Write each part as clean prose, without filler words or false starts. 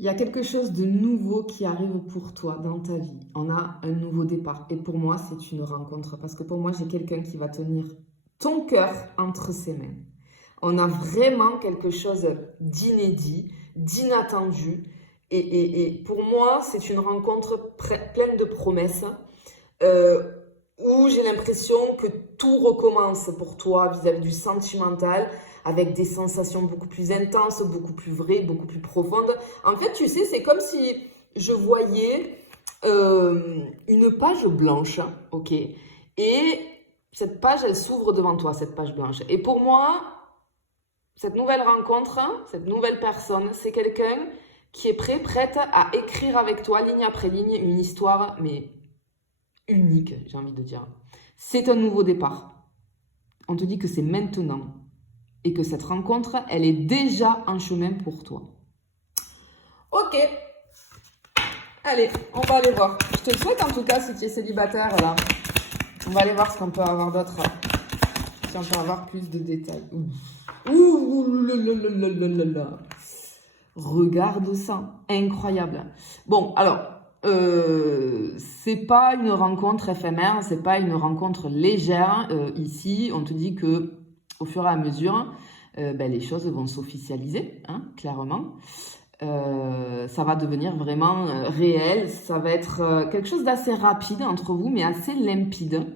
Il y a quelque chose de nouveau qui arrive pour toi dans ta vie. On a un nouveau départ. Et pour moi, c'est une rencontre. Parce que pour moi, j'ai quelqu'un qui va tenir ton cœur entre ses mains. On a vraiment quelque chose d'inédit, d'inattendu. Et pour moi, c'est une rencontre pleine de promesses. euh, où j'ai l'impression que tout recommence pour toi vis-à-vis du sentimental, avec des sensations beaucoup plus intenses, beaucoup plus vraies, beaucoup plus profondes. En fait, tu sais, c'est comme si je voyais une page blanche, ok? Et cette page, elle s'ouvre devant toi, cette page blanche. Et pour moi, cette nouvelle rencontre, cette nouvelle personne, c'est quelqu'un qui est prête à écrire avec toi, ligne après ligne, une histoire, mais unique, j'ai envie de dire. C'est un nouveau départ. On te dit que c'est maintenant et que cette rencontre, elle est déjà en chemin pour toi. Ok, allez, on va aller voir. Je te le souhaite en tout cas si tu es célibataire là. On va aller voir ce qu'on peut avoir d'autre. Si on peut avoir plus de détails. Ouh, là. Regarde ça, incroyable. Bon, alors, c'est pas une rencontre éphémère, c'est pas une rencontre légère. Ici, on te dit que au fur et à mesure, les choses vont s'officialiser, hein, clairement. Ça va devenir vraiment réel. Ça va être quelque chose d'assez rapide entre vous, mais assez limpide.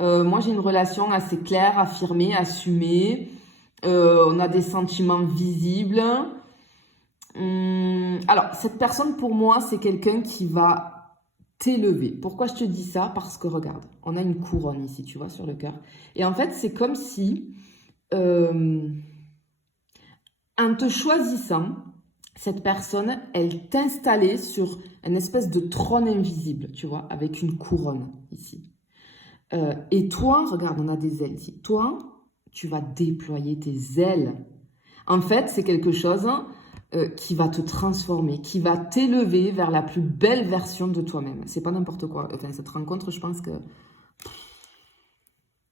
Moi, j'ai une relation assez claire, affirmée, assumée. On a des sentiments visibles. Alors, cette personne, pour moi, c'est quelqu'un qui va t'élever. Pourquoi je te dis ça? Parce que, regarde, on a une couronne ici, tu vois, sur le cœur. Et en fait, c'est comme si, en te choisissant, cette personne, elle t'installait sur une espèce de trône invisible, tu vois, avec une couronne ici. Et toi, regarde, on a des ailes ici. Toi, tu vas déployer tes ailes. En fait, c'est quelque chose qui va te transformer, qui va t'élever vers la plus belle version de toi-même. C'est pas n'importe quoi. Enfin, cette rencontre, je pense que...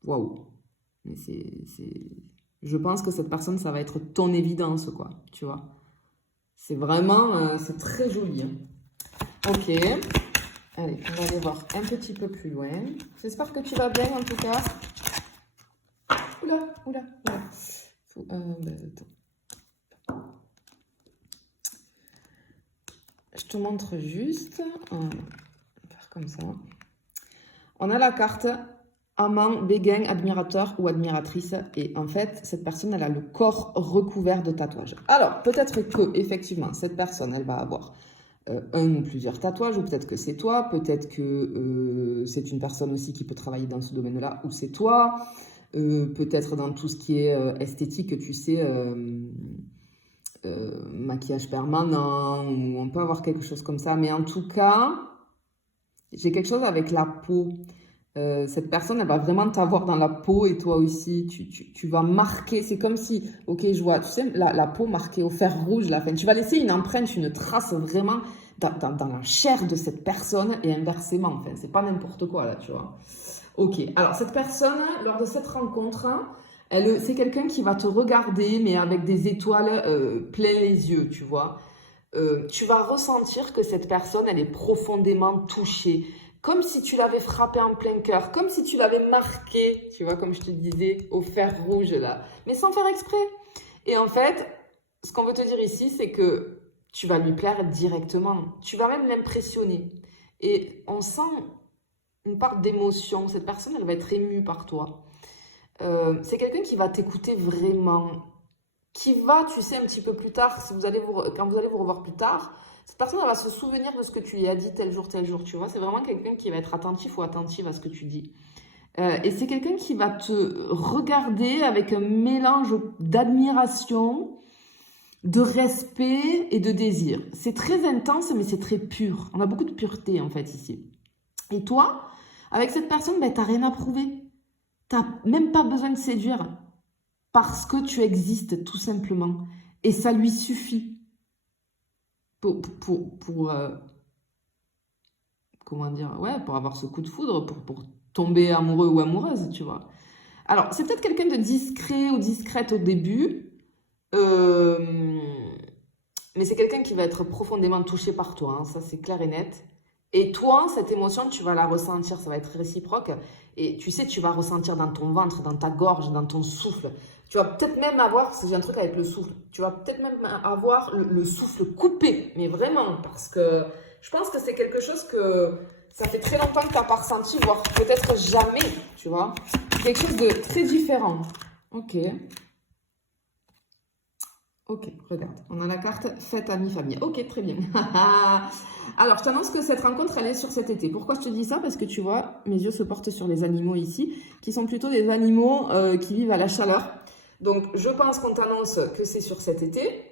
Waouh. Mais je pense que cette personne, ça va être ton évidence, quoi. Tu vois. C'est vraiment... c'est très joli. Hein. Ok. Allez, on va aller voir un petit peu plus loin. J'espère que tu vas bien, en tout cas. Oula. Attends. Je te montre juste. On va faire comme ça. On a la carte amant, béguin, admirateur ou admiratrice. Et en fait, cette personne, elle a le corps recouvert de tatouages. Alors, peut-être que, effectivement, cette personne, elle va avoir un ou plusieurs tatouages, ou peut-être que c'est toi, peut-être que c'est une personne aussi qui peut travailler dans ce domaine-là, ou c'est toi, peut-être dans tout ce qui est esthétique, tu sais, maquillage permanent, ou on peut avoir quelque chose comme ça, mais en tout cas, j'ai quelque chose avec la peau. Cette personne, elle va vraiment t'avoir dans la peau et toi aussi, tu vas marquer. C'est comme si, ok, je vois, tu sais, la peau marquée au fer rouge, là, enfin, tu vas laisser une empreinte, une trace vraiment dans la chair de cette personne et inversement. Enfin, c'est pas n'importe quoi, là, tu vois. Ok, alors cette personne, lors de cette rencontre, c'est quelqu'un qui va te regarder, mais avec des étoiles plein les yeux, tu vois. Tu vas ressentir que cette personne, elle est profondément touchée. Comme si tu l'avais frappé en plein cœur, comme si tu l'avais marqué, tu vois, comme je te disais, au fer rouge là, mais sans faire exprès. Et en fait, ce qu'on veut te dire ici, c'est que tu vas lui plaire directement. Tu vas même l'impressionner. Et on sent une part d'émotion. Cette personne, elle va être émue par toi. C'est quelqu'un qui va t'écouter vraiment. Qui va, tu sais, un petit peu plus tard, quand vous allez vous revoir plus tard, cette personne elle va se souvenir de ce que tu lui as dit tel jour, tu vois. C'est vraiment quelqu'un qui va être attentif ou attentive à ce que tu dis. Et c'est quelqu'un qui va te regarder avec un mélange d'admiration, de respect et de désir. C'est très intense, mais c'est très pur. On a beaucoup de pureté, en fait, ici. Et toi, avec cette personne, tu n'as rien à prouver. Tu n'as même pas besoin de séduire. Parce que tu existes, tout simplement. Et ça lui suffit pour comment dire, ouais, pour avoir ce coup de foudre, pour tomber amoureux ou amoureuse, tu vois. Alors, c'est peut-être quelqu'un de discret ou discrète au début, Mais c'est quelqu'un qui va être profondément touché par toi, hein, ça c'est clair et net. Et toi, cette émotion, tu vas la ressentir, ça va être réciproque. Et tu sais, tu vas ressentir dans ton ventre, dans ta gorge, dans ton souffle. Tu vas peut-être même avoir, si j'ai un truc avec le souffle, tu vas peut-être même avoir le souffle coupé. Mais vraiment, parce que je pense que c'est quelque chose que ça fait très longtemps que tu n'as pas ressenti, voire peut-être jamais, tu vois. Quelque chose de très différent. Ok. Ok, regarde, on a la carte fête, amis, famille. Ok, très bien. Alors, je t'annonce que cette rencontre, elle est sur cet été. Pourquoi je te dis ça? Parce que tu vois, mes yeux se portent sur les animaux ici, qui sont plutôt des animaux qui vivent à la chaleur. Donc, je pense qu'on t'annonce que c'est sur cet été.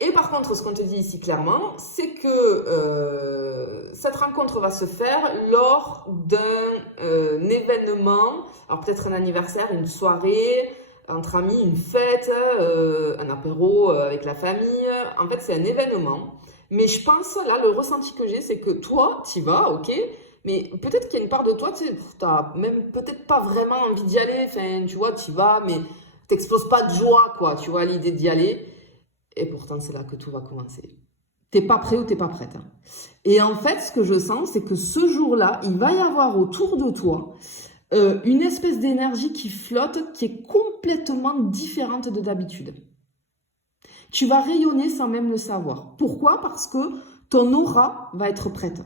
Et par contre, ce qu'on te dit ici clairement, c'est que cette rencontre va se faire lors d'un événement, alors peut-être un anniversaire, une soirée, entre amis, une fête, un apéro avec la famille. En fait, c'est un événement. Mais je pense, là, le ressenti que j'ai, c'est que toi, t'y vas, ok, mais peut-être qu'il y a une part de toi, tu sais, t'as même peut-être pas vraiment envie d'y aller. Enfin, tu vois, t'y vas, mais t'exploses pas de joie, quoi, tu vois, à l'idée d'y aller. Et pourtant, c'est là que tout va commencer. T'es pas prêt ou t'es pas prête, hein. Et en fait, ce que je sens, c'est que ce jour-là, il va y avoir autour de toi une espèce d'énergie qui flotte, qui est complètement différente de d'habitude. Tu vas rayonner sans même le savoir. Pourquoi? Parce que ton aura va être prête.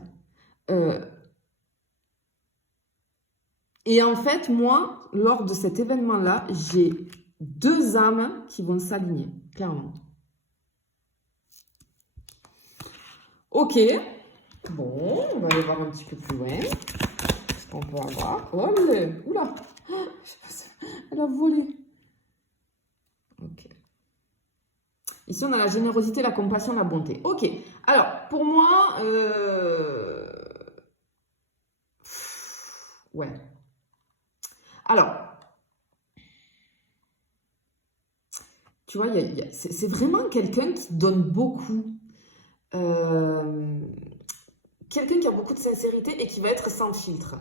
Et en fait, moi, lors de cet événement-là, j'ai deux âmes qui vont s'aligner, clairement. Ok, bon, on va aller voir un petit peu plus loin. Ce qu'on peut avoir. Oh, oula, elle a volé. Ok. Ici, on a la générosité, la compassion, la bonté. Ok, alors, pour moi, ouais. Alors, tu vois, c'est vraiment quelqu'un qui donne beaucoup. Quelqu'un qui a beaucoup de sincérité et qui va être sans filtre.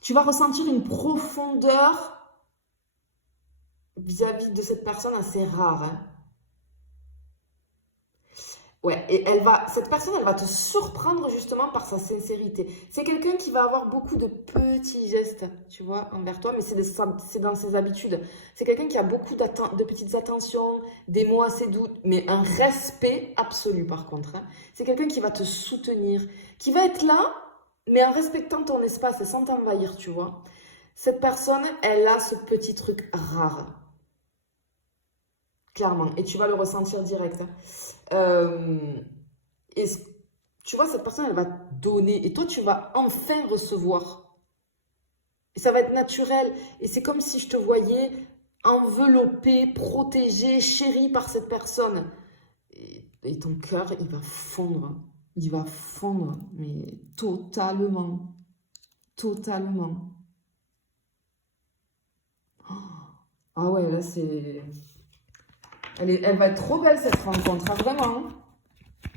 Tu vas ressentir une profondeur vis-à-vis de cette personne assez rare, hein. Ouais, et cette personne, elle va te surprendre justement par sa sincérité. C'est quelqu'un qui va avoir beaucoup de petits gestes, tu vois, envers toi, mais c'est dans ses habitudes. C'est quelqu'un qui a beaucoup de petites attentions, des mots assez doux, mais un respect absolu par contre, hein. C'est quelqu'un qui va te soutenir, qui va être là, mais en respectant ton espace et sans t'envahir, tu vois. Cette personne, elle a ce petit truc rare, clairement, et tu vas le ressentir direct, hein. Et tu vois, cette personne, elle va te donner. Et toi, tu vas enfin recevoir. Et ça va être naturel. Et c'est comme si je te voyais enveloppé, protégé, chéri par cette personne. Et ton cœur, il va fondre. Il va fondre, mais totalement. Totalement. Ah ouais, là, c'est... Elle va être trop belle, cette rencontre, hein, vraiment.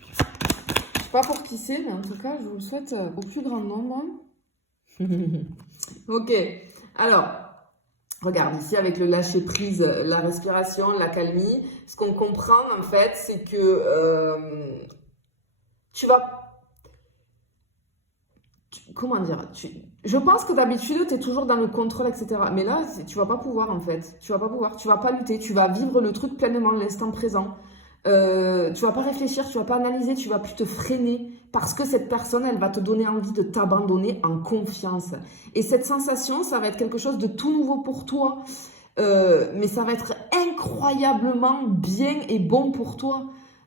Je sais pas pour qui c'est, mais en tout cas, je vous le souhaite au plus grand nombre. Ok, alors, regarde ici avec le lâcher prise, la respiration, la calmie. Ce qu'on comprend en fait, c'est que tu vas... comment dire, je pense que d'habitude, tu es toujours dans le contrôle, etc. Mais là, tu vas pas pouvoir en fait. Tu vas pas pouvoir, tu vas pas lutter, tu vas vivre le truc pleinement, l'instant présent. Tu vas pas réfléchir, tu vas pas analyser, tu vas plus te freiner parce que cette personne, elle va te donner envie de t'abandonner en confiance. Et cette sensation, ça va être quelque chose de tout nouveau pour toi, mais ça va être incroyablement bien et bon pour toi.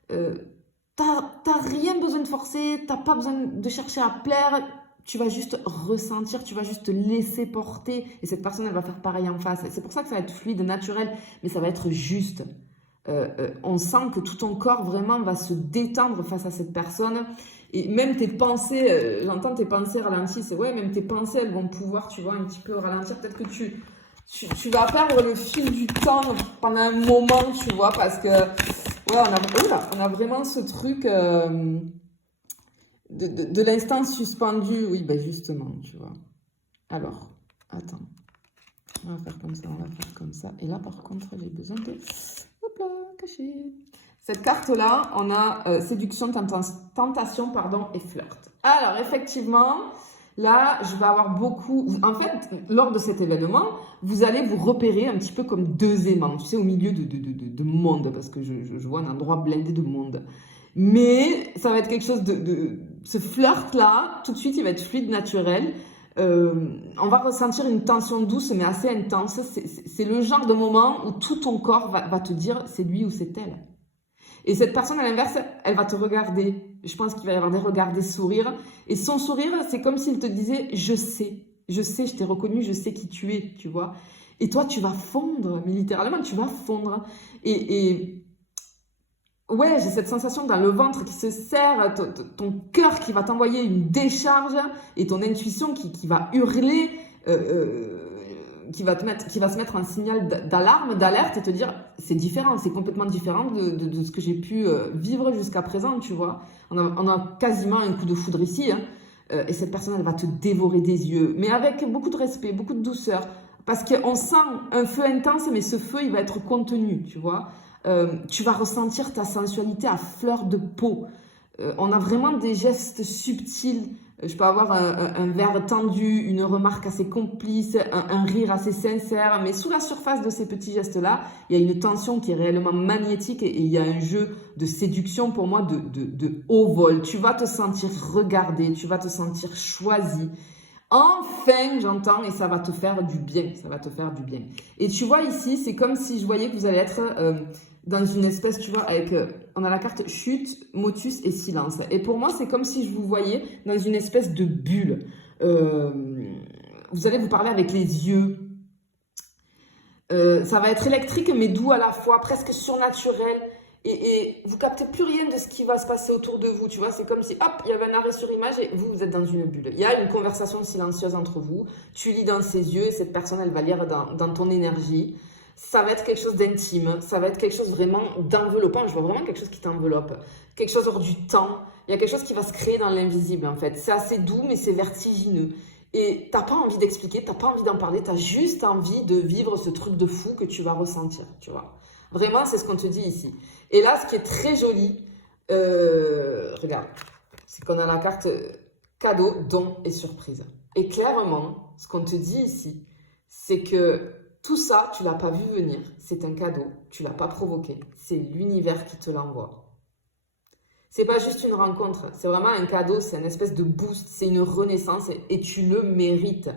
T'as rien besoin de forcer, t'as pas besoin de chercher à plaire. Tu vas juste ressentir, tu vas juste te laisser porter. Et cette personne, elle va faire pareil en face. C'est pour ça que ça va être fluide, naturel, mais ça va être juste. On sent que tout ton corps vraiment va se détendre face à cette personne. Et même tes pensées, j'entends tes pensées ralenties, c'est ouais, même tes pensées, elles vont pouvoir, tu vois, un petit peu ralentir. Peut-être que tu vas perdre le fil du temps pendant un moment, tu vois, parce que, ouais, on a vraiment ce truc de l'instant suspendu. Oui, ben justement, tu vois. Alors, attends. On va faire comme ça, on va faire comme ça. Et là, par contre, j'ai besoin de... Hop là, caché. Cette carte-là, on a séduction, tentation, pardon, et flirt. Alors, effectivement, là, je vais avoir beaucoup... En fait, lors de cet événement, vous allez vous repérer un petit peu comme deux aimants, tu sais, au milieu de monde, parce que je vois un endroit blindé de monde. Mais ça va être quelque chose ce flirt-là, tout de suite, il va être fluide, naturel. On va ressentir une tension douce, mais assez intense. C'est le genre de moment où tout ton corps va te dire c'est lui ou c'est elle. Et cette personne, à l'inverse, elle va te regarder. Je pense qu'il va y avoir des regards, des sourires. Et son sourire, c'est comme s'il te disait je sais, je t'ai reconnu, je sais qui tu es, tu vois. Et toi, tu vas fondre, mais littéralement, tu vas fondre. Et ouais, j'ai cette sensation dans le ventre qui se serre, ton cœur qui va t'envoyer une décharge et ton intuition qui va hurler, qui va se mettre un signal d'alarme, d'alerte et te dire c'est différent, c'est complètement différent de ce que j'ai pu vivre jusqu'à présent, tu vois. On a quasiment un coup de foudre ici, hein, et cette personne, elle va te dévorer des yeux, mais avec beaucoup de respect, beaucoup de douceur, parce qu'on sent un feu intense, mais ce feu, il va être contenu, tu vois. Tu vas ressentir ta sensualité à fleur de peau. On a vraiment des gestes subtils. Je peux avoir un verre tendu, une remarque assez complice, un rire assez sincère. Mais sous la surface de ces petits gestes-là, il y a une tension qui est réellement magnétique et il y a un jeu de séduction pour moi de haut vol. Tu vas te sentir regardé, tu vas te sentir choisi. Enfin, j'entends, et ça va te faire du bien, ça va te faire du bien. Et tu vois ici, c'est comme si je voyais que vous allez être dans une espèce, tu vois, avec, on a la carte chute, motus et silence. Et pour moi, c'est comme si je vous voyais dans une espèce de bulle. Vous allez vous parler avec les yeux. Ça va être électrique, mais doux à la fois, presque surnaturel. Et vous captez plus rien de ce qui va se passer autour de vous, tu vois, c'est comme si, hop, il y avait un arrêt sur image et vous êtes dans une bulle. Il y a une conversation silencieuse entre vous, tu lis dans ses yeux et cette personne, elle va lire dans ton énergie. Ça va être quelque chose d'intime, ça va être quelque chose vraiment d'enveloppant, je vois vraiment quelque chose qui t'enveloppe, quelque chose hors du temps, il y a quelque chose qui va se créer dans l'invisible en fait. C'est assez doux mais c'est vertigineux. Et t'as pas envie d'expliquer, t'as pas envie d'en parler, t'as juste envie de vivre ce truc de fou que tu vas ressentir, tu vois. Vraiment, c'est ce qu'on te dit ici. Et là, ce qui est très joli, regarde, c'est qu'on a la carte cadeau, don et surprise. Et clairement, ce qu'on te dit ici, c'est que tout ça, tu l'as pas vu venir. C'est un cadeau, tu l'as pas provoqué. C'est l'univers qui te l'envoie. C'est pas juste une rencontre, c'est vraiment un cadeau, c'est une espèce de boost, c'est une renaissance et tu le mérites.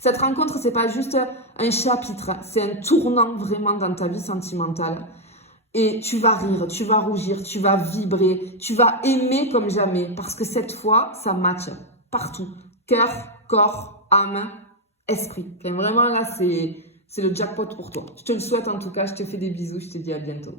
Cette rencontre, c'est pas juste un chapitre, c'est un tournant vraiment dans ta vie sentimentale. Et tu vas rire, tu vas rougir, tu vas vibrer, tu vas aimer comme jamais. Parce que cette fois, ça match partout. Cœur, corps, âme, esprit. Enfin, vraiment là, c'est le jackpot pour toi. Je te le souhaite en tout cas, je te fais des bisous, je te dis à bientôt.